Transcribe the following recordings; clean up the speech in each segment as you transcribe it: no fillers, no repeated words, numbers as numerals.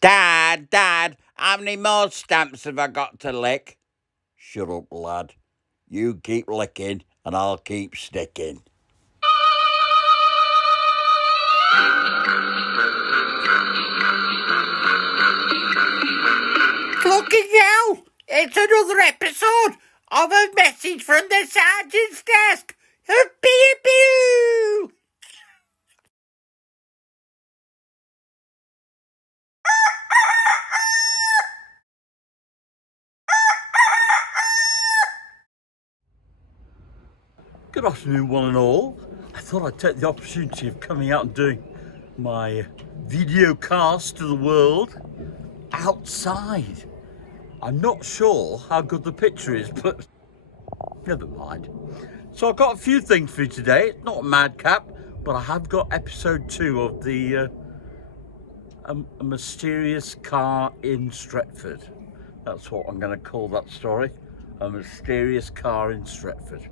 Dad, how many more stamps have I got to lick? Shut up, lad. You keep licking and I'll keep sticking. Looking now, it's another episode of A Message from the Sergeant's Desk. Pew pew! Good afternoon, one and all. I thought I'd take the opportunity of coming out and doing my video cast to the world outside. I'm not sure how good the picture is, but never mind. So I've got a few things for you today. It's not a madcap, but I have got episode 2 of the a mysterious car in Stretford. That's what I'm going to call that story. A mysterious car in Stretford.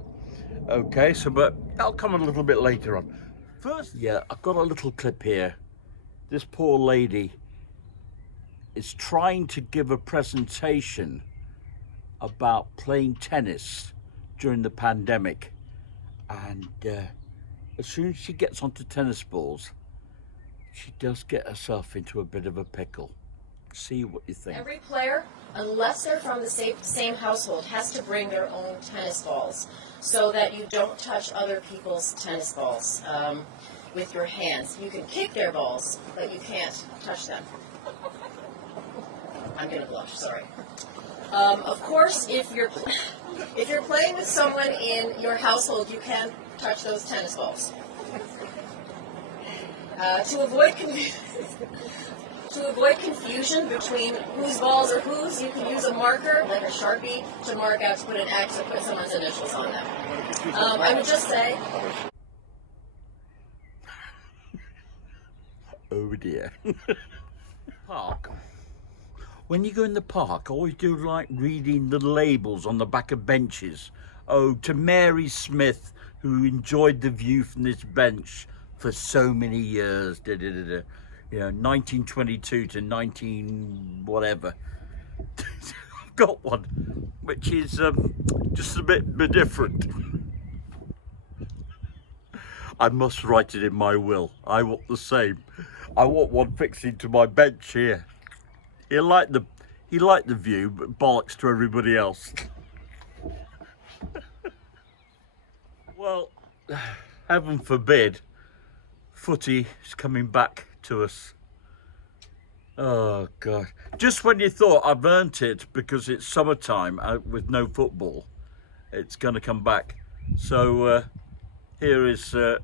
Okay, so but that'll come a little bit later on. First, yeah, I've got a little clip here. This poor lady is trying to give a presentation about playing tennis during the pandemic, and as soon as she gets onto tennis balls, she does get herself into a bit of a pickle. See what you think. Every player, unless they're from the same household, has to bring their own tennis balls so that you don't touch other people's tennis balls with your hands. You can kick their balls, but you can't touch them. I'm going to blush, sorry. Of course, if you're playing with someone in your household, you can touch those tennis balls. To avoid confusion between whose balls are whose, you can use a marker, like a Sharpie, to mark out, to put an X or put someone's initials on them. I would just say... Oh dear. Park. When you go in the park, I always do like reading the labels on the back of benches. Oh, to Mary Smith, who enjoyed the view from this bench for so many years. You know, 1922 to 19 whatever. I've got one, which is just a bit different. I must write it in my will. I want the same. I want one fixed into my bench here. He liked the view, but bollocks to everybody else. Well, heaven forbid, footy is coming back to us. Oh God! Just when you thought I've earned it because it's summertime with no football, it's going to come back. So here's a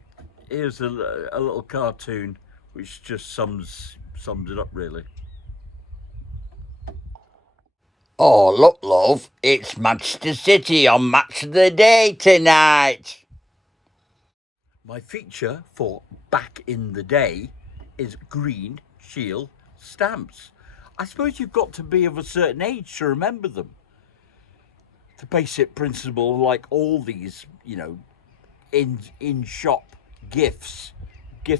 little cartoon which just sums it up really. Oh, look, love, it's Manchester City on Match of the Day tonight. My feature for back in the day is green shield stamps. I suppose you've got to be of a certain age to remember them. The basic principle, like all these, you know, in shop gift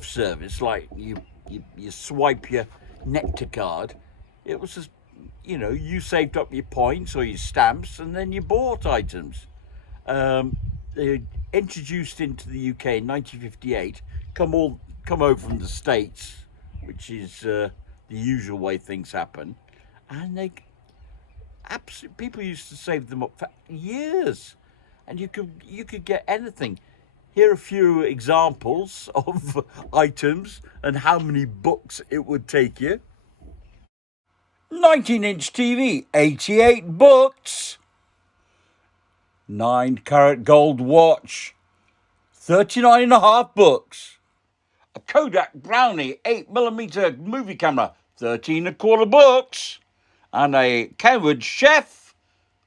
service, like you swipe your Nectar card. It was just, you know, you saved up your points or your stamps and then you bought items. They introduced into the UK in 1958, come over from the States, which is the usual way things happen, and people used to save them up for years, and you could get anything. Here are a few examples of items and how many books it would take you. 19-inch TV, 88 books. 9-carat gold watch, 39.5 books. A Kodak Brownie 8mm movie camera, 13.25 books. And a Kenwood Chef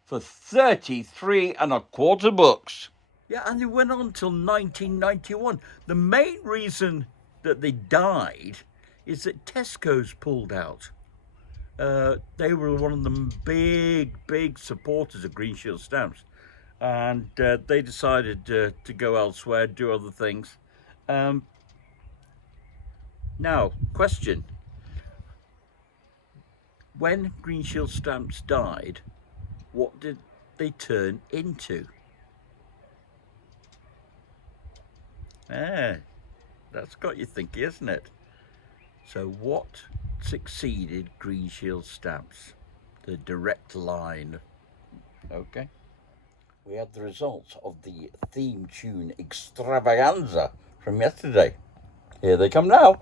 for 33.25 books. Yeah, and they went on till 1991. The main reason that they died is that Tesco's pulled out. They were one of the big supporters of Green Shield stamps, and they decided to go elsewhere, do other things. Now, question. When Green Shield stamps died, what did they turn into? Ah, that's got you thinking, isn't it? So what succeeded Green Shield stamps? The direct line. Okay. We had the results of the theme tune extravaganza from yesterday. Here they come now.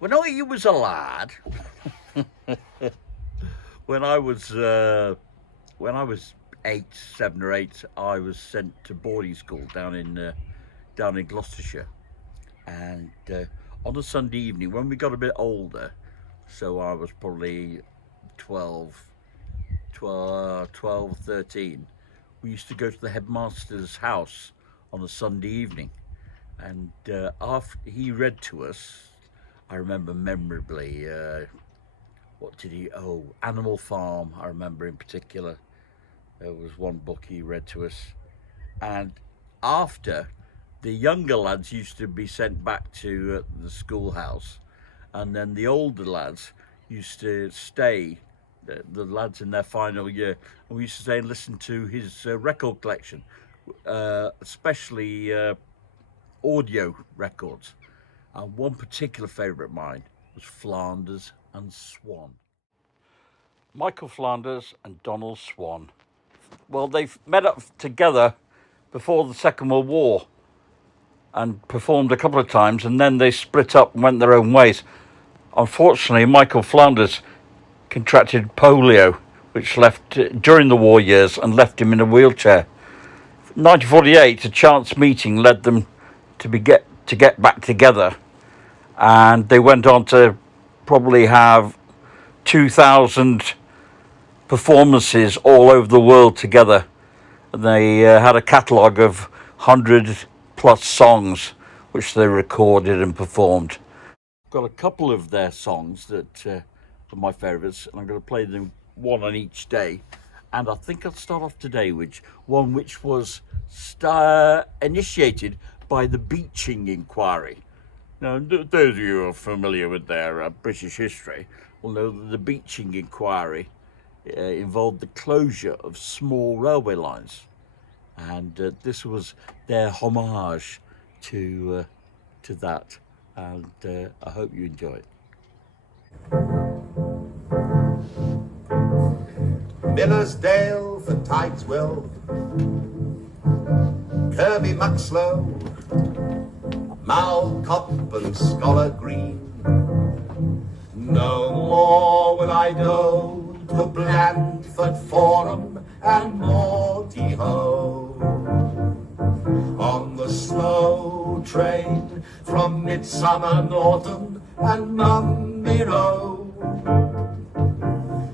When I was a lad, when I was 8, 7 or 8, I was sent to boarding school down in Gloucestershire, and on a Sunday evening when we got a bit older, so I was probably 12, 13, we used to go to the headmaster's house on a Sunday evening, and after he read to us, I remember memorably, what did he, Animal Farm, I remember in particular. There was one book he read to us. And after, the younger lads used to be sent back to the schoolhouse, and then the older lads used to stay, the lads in their final year, and we used to stay and listen to his record collection, especially audio records. And one particular favourite of mine was Flanders and Swann. Michael Flanders and Donald Swann. Well, they've met up together before the Second World War and performed a couple of times, and then they split up and went their own ways. Unfortunately, Michael Flanders contracted polio, which left during the war years and left him in a wheelchair. 1948, a chance meeting led them to get back together, and they went on to probably have 2,000 performances all over the world together. They had a catalogue of 100 plus songs which they recorded and performed. I've got a couple of their songs that are my favourites, and I'm going to play them one on each day. And I think I'll start off today with one which was initiated by the Beeching Inquiry. Now, those of you who are familiar with their British history will know that the Beeching Inquiry involved the closure of small railway lines, and this was their homage to that, and I hope you enjoy it. Millersdale for Tideswell, Kirby Muxlow, Mal Cop and Scholar Green. No more will I go to Blandford Forum and Morty Ho. On the slow train from Midsummer Norton and Mummy Row.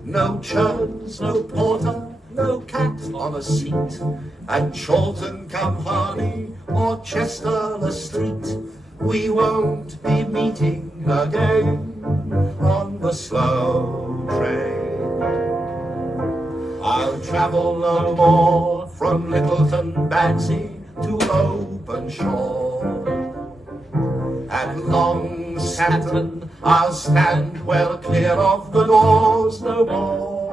No churns, no porter, no cat on a seat at Chorlton come Harley or Chester the street. We won't be meeting again on the slow train. I'll travel no more from Littleton Badsy to Openshaw. At Long Santon I'll stand well clear of the doors no more.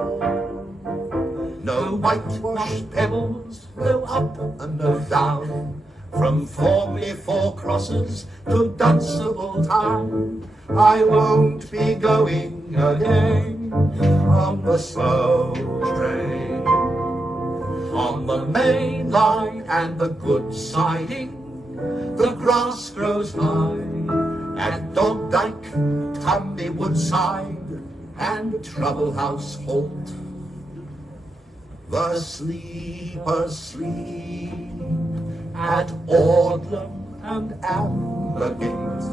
No whitewashed pebbles, no up and no down, from Formby Four Crosses to Dunstable Town. I won't be going again on the slow train. On the main line and the good siding, the grass grows high at Dog Dyke, Tumby Woodside and Trouble House Halt. The sleepers sleep at Audlam and Ambergate.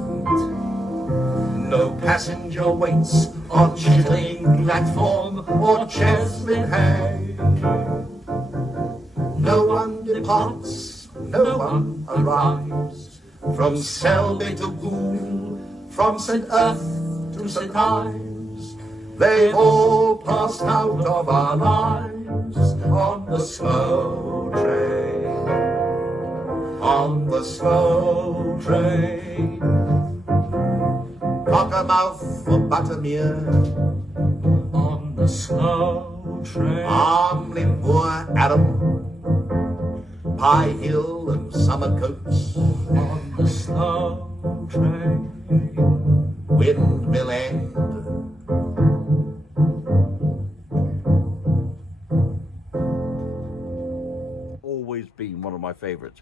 No passenger waits on Chittering platform or Cheslin Hay. No one departs, no one arrives, from Selby to Goole, from St. Earth to St. Ives. They've all passed out of our lives on the slow train, on the slow train. Cockermouth for Buttermere, on the slow train. Armley Moor, Adam, Pie Hill and Summercoats, on the slow train. Windmill End, always been one of my favourites.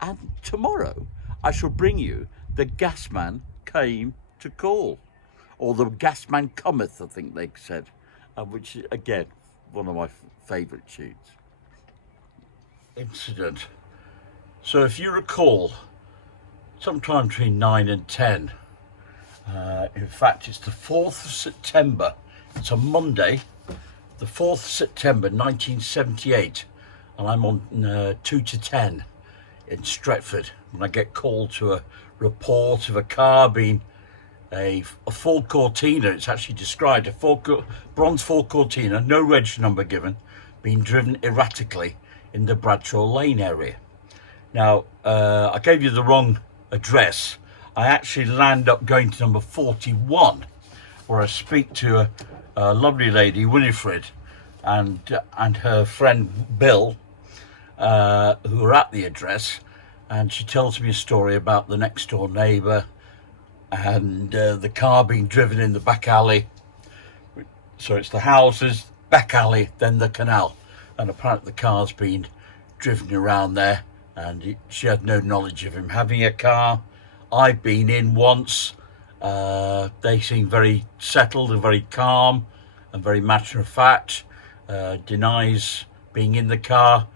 And tomorrow I shall bring you The Gasman Came to Call, or The Gasman Cometh, I think they said, which is, again, one of my favourite tunes. Incident. So if you recall, sometime between 9 and 10, in fact it's the 4th of September, it's a Monday, the 4th of September 1978, and I'm on 2 to 10 in Stretford when I get called to a report of a car being a Ford Cortina. It's actually described a bronze Ford Cortina, no reg number given, being driven erratically in the Bradshaw Lane area. Now, I gave you the wrong address. I actually land up going to number 41, where I speak to a lovely lady, Winifred, and her friend Bill, who are at the address, and she tells me a story about the next door neighbour and the car being driven in the back alley. So it's the houses, back alley, then the canal, and apparently the car's been driven around there, and she had no knowledge of him having a car. I've been in once. They seem very settled and very calm and very matter of fact. Denies being in the car,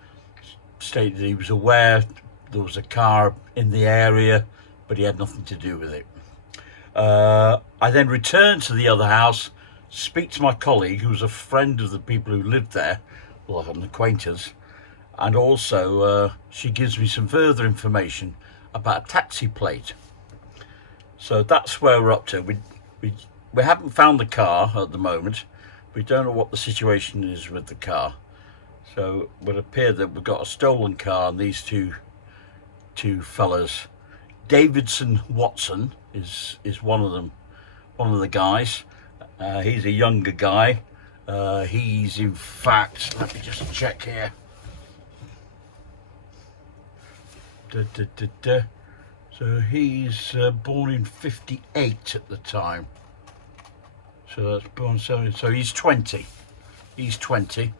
stated he was aware there was a car in the area, but he had nothing to do with it. I then returned to the other house, speak to my colleague, who was a friend of the people who lived there, well, an acquaintance, and also she gives me some further information about a taxi plate. So that's where we're up to. We haven't found the car at the moment. We don't know what the situation is with the car. So it would appear that we've got a stolen car, and these two fellas. Davidson Watson is one of them, one of the guys. He's a younger guy. He's in fact, let me just check here. So he's born in 58 at the time. So that's born, so he's 20. He's 20.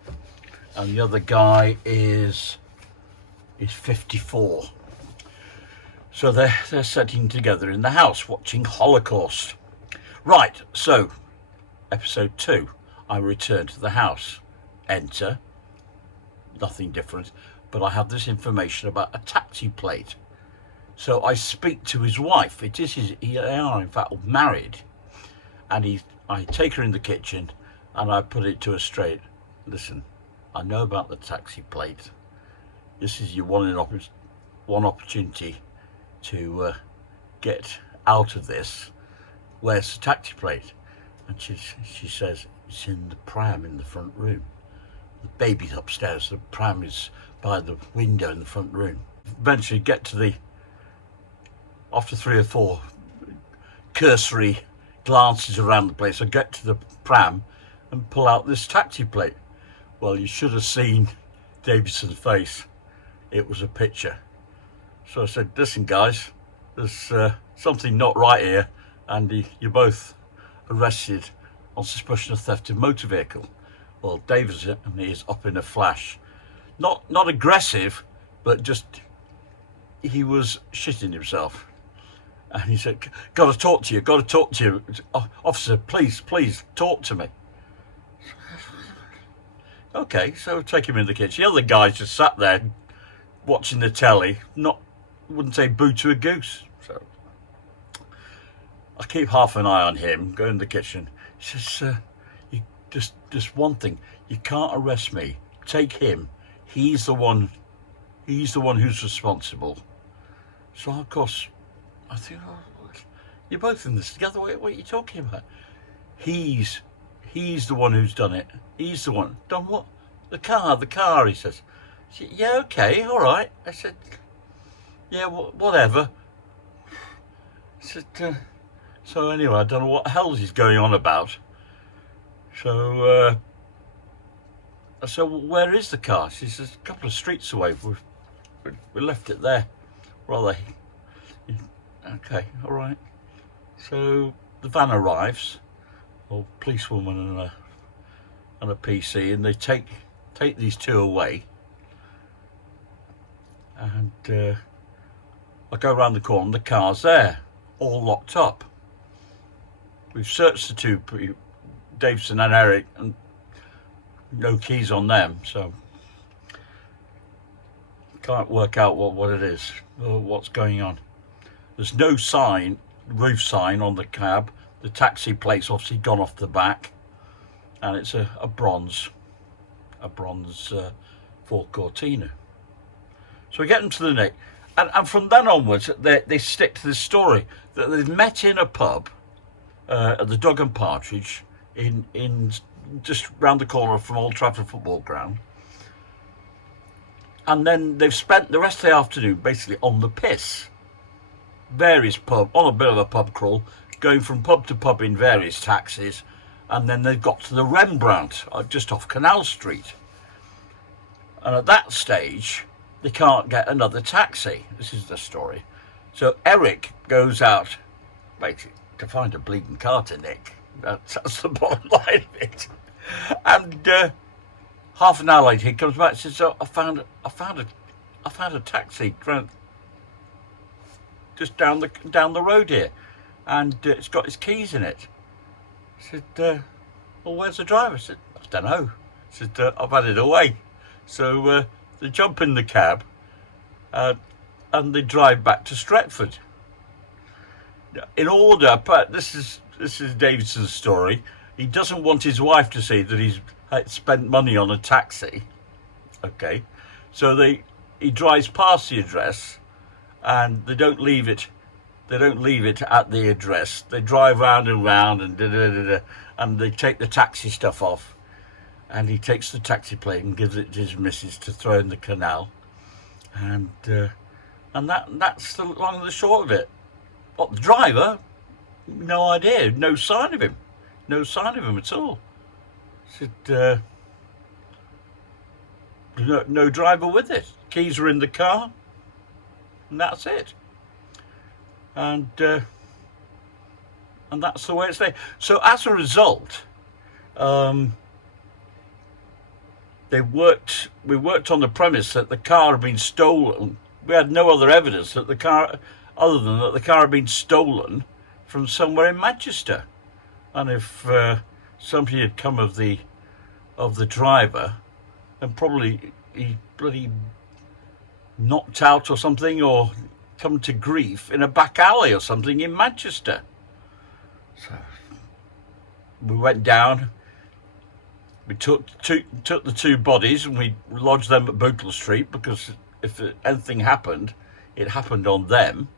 And the other guy is is 54. So they're sitting together in the house watching Holocaust. Right, so episode 2, I return to the house. Enter, nothing different, but I have this information about a taxi plate. So I speak to his wife. They are in fact married, and I take her in the kitchen and I put it to her straight. Listen, I know about the taxi plate. This is your one opportunity to get out of this. Where's the taxi plate? And she says, it's in the pram in the front room. The baby's upstairs, the pram is by the window in the front room. Eventually get to after 3 or 4 cursory glances around the place, I get to the pram and pull out this taxi plate. Well, you should have seen Davidson's face. It was a picture. So I said, listen guys, there's something not right here, and you're both arrested on suspicion of theft of motor vehicle. Well, Davidson is up in a flash. Not aggressive, but just, he was shitting himself. And he said, got to talk to you. Officer, please, talk to me. Okay, so take him in the kitchen. The other guys just sat there watching the telly, wouldn't say boo to a goose. So I keep half an eye on him, go in the kitchen. He says, you just one thing, you can't arrest me. Take him. He's the one who's responsible. So of course, I think, oh, you're both in this together. What are you talking about? He's the one who's done it. He's the one. Done what? The car, he says. I said, yeah, okay, all right. I said, yeah, whatever. I said, so anyway, I don't know what the hell he's going on about. So I said, well, where is the car? She says, a couple of streets away. We left it there. Rather. Okay, all right. So the van arrives, or policewoman and a PC, and they take these 2 away. And I go around the corner, the car's there, all locked up. We've searched the 2, Davidson and Eric, and no keys on them, so can't work out what it is, or what's going on. There's no sign, roof sign on the cab. The taxi plate's obviously gone off the back, and it's a bronze Ford Cortina. So we get them to the nick, and from then onwards they stick to this story that they've met in a pub at the Dog and Partridge in just round the corner from Old Trafford Football Ground, and then they've spent the rest of the afternoon basically on the piss. Various pub, on a bit of a pub crawl, going from pub to pub in various taxis, and then they've got to the Rembrandt just off Canal Street. And at that stage, they can't get another taxi. This is the story. So Eric goes out, basically, to find a bleeding car to nick. That's the bottom line of it. And half an hour later, he comes back and says, "So I found a taxi just down the road here, and it's got his keys in it." I said, well, where's the driver? I said, I don't know. I said, I've had it away. So they jump in the cab and they drive back to Stretford. In order, but this is Davidson's story. He doesn't want his wife to see that he's spent money on a taxi. Okay, so he drives past the address, and they don't leave it. They don't leave it at the address. They drive round and round, and they take the taxi stuff off. And he takes the taxi plate and gives it to his missus to throw in the canal. And that's the long and the short of it. But the driver, no idea, no sign of him at all. Said, no driver with it. Keys are in the car, and that's it. And that's the way it's there. So as a result, we worked on the premise that the car had been stolen. We had no other evidence that the car, other than that the car had been stolen from somewhere in Manchester. And if somebody had come of the driver, and probably he bloody knocked out or something, or come to grief in a back alley or something in Manchester. So we went down. We took the two bodies and we lodged them at Bootle Street, because if anything happened, it happened on them.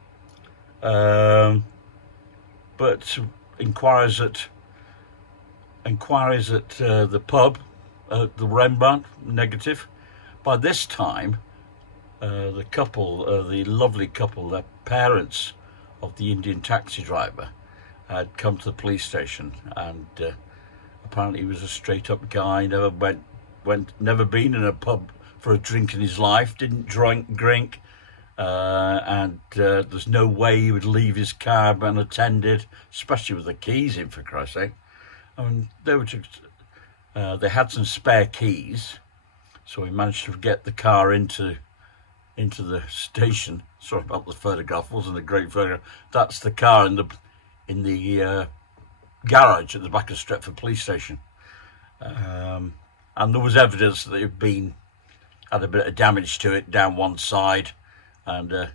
But inquiries at the pub, the Rembrandt, negative. By this time, the couple, the lovely couple, the parents of the Indian taxi driver, had come to the police station, and apparently he was a straight-up guy. Never been in a pub for a drink in his life. Didn't drink, and there's no way he would leave his cab unattended, especially with the keys in, for Christ's sake. I mean, they had some spare keys, so we managed to get the car into the station. Sorry about the photograph, wasn't a great photograph. That's the car in the garage at the back of Stretford police station, and there was evidence that it had a bit of damage to it down one side, and there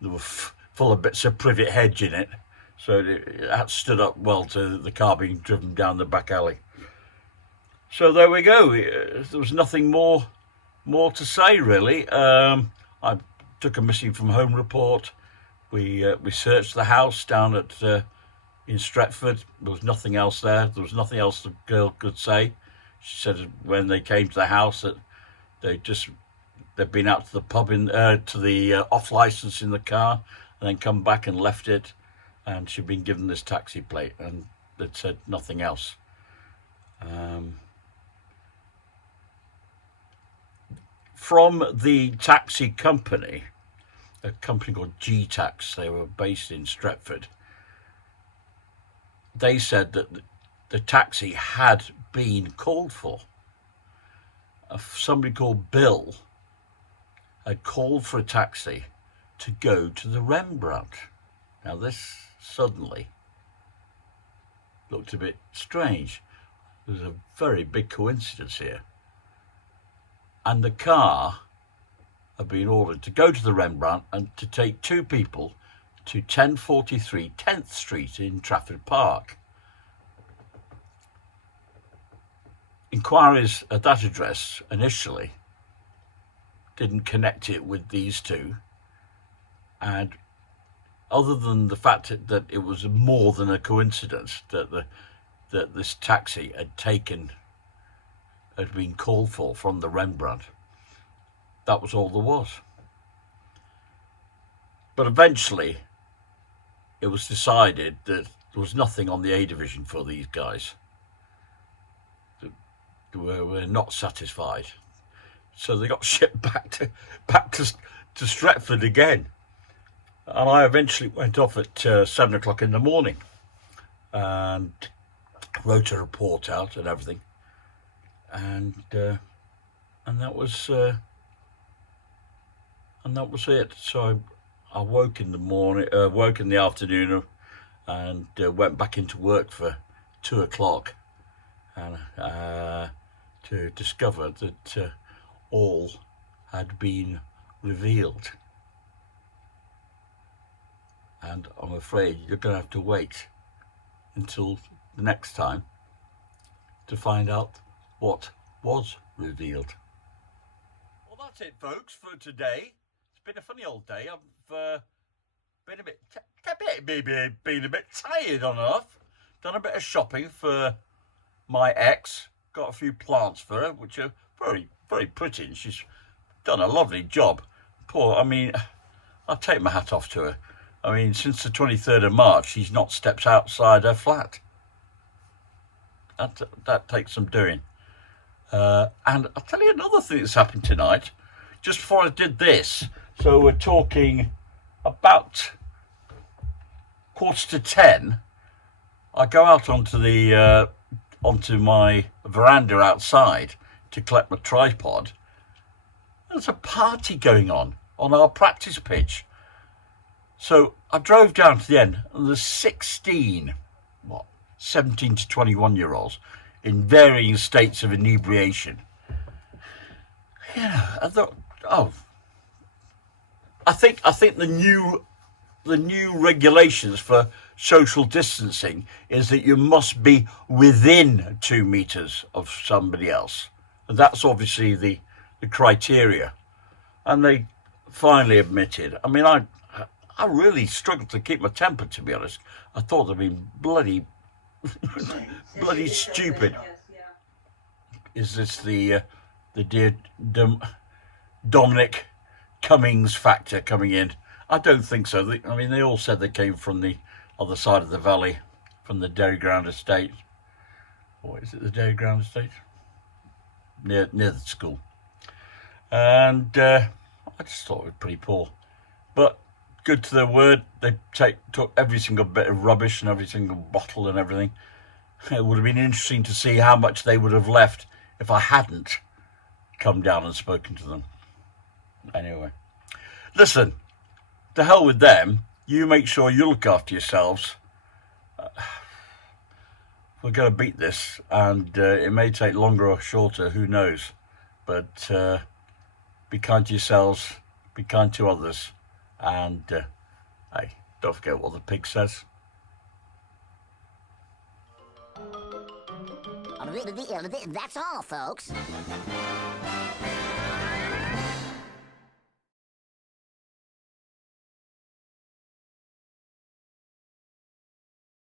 were full of bits of privet hedge in it, so it had stood up well to the car being driven down the back alley. So there we go. There was nothing more to say, really. I took a missing from home report. We searched the house down at in Stretford. There was nothing else there. There was nothing else the girl could say. She said when they came to the house that they'd been out to the pub to the off license in the car, and then come back and left it, and she'd been given this taxi plate, and they'd said nothing else. From the taxi company, a company called G-Tax, they were based in Stretford, they said that the taxi had been called for. Somebody called Bill had called for a taxi to go to the Rembrandt. Now this suddenly looked a bit strange. There's a very big coincidence here. And the car had been ordered to go to the Rembrandt and to take two people to 1043 10th Street in Trafford Park. Inquiries at that address initially didn't connect it with these two, and other than the fact that it was more than a coincidence that this taxi had been called for from the Rembrandt, that was all there was. But eventually it was decided that there was nothing on the A division for these guys. They were not satisfied, so they got shipped back to Stretford again. And I eventually went off at 7 o'clock in the morning and wrote a report out and everything, and that was it. So I woke in the morning, woke in the afternoon, and went back into work for 2 o'clock, and to discover that all had been revealed. And I'm afraid you're going to have to wait until the next time to find out what was revealed. Well, that's it, folks, for today. It's been a funny old day. I've been a bit tired on and off. Done a bit of shopping for my ex. Got a few plants for her, which are very, very pretty. And she's done a lovely job. I mean, I'll take my hat off to her. I mean, since the 23rd of March, she's not stepped outside her flat. That takes some doing. And I'll tell you another thing that's happened tonight. Just before I did this, so we're talking about 10:15. I go out onto my veranda outside to collect my tripod, there's a party going on our practice pitch. So I drove down to the end, and there's 17 to 21-year-olds in varying states of inebriation. Yeah, I thought, I think the new regulations for social distancing is that you must be within 2 meters of somebody else. And that's obviously the criteria. And they finally admitted. I mean, I really struggled to keep my temper, to be honest. I thought they'd been bloody stupid. Is this the dear Dominic Cummings factor coming in? I don't think so. I mean, they all said they came from the other side of the valley, from the Dairy Ground Estate. Or is it the Dairy Ground Estate? Near the school. And I just thought it was pretty poor. But good to their word, they took every single bit of rubbish and every single bottle and everything. It would have been interesting to see how much they would have left if I hadn't come down and spoken to them. Anyway, listen, to hell with them. You make sure you look after yourselves. We're going to beat this, and it may take longer or shorter, who knows. But be kind to yourselves, be kind to others, and hey, don't forget what the pig says. That's all, folks.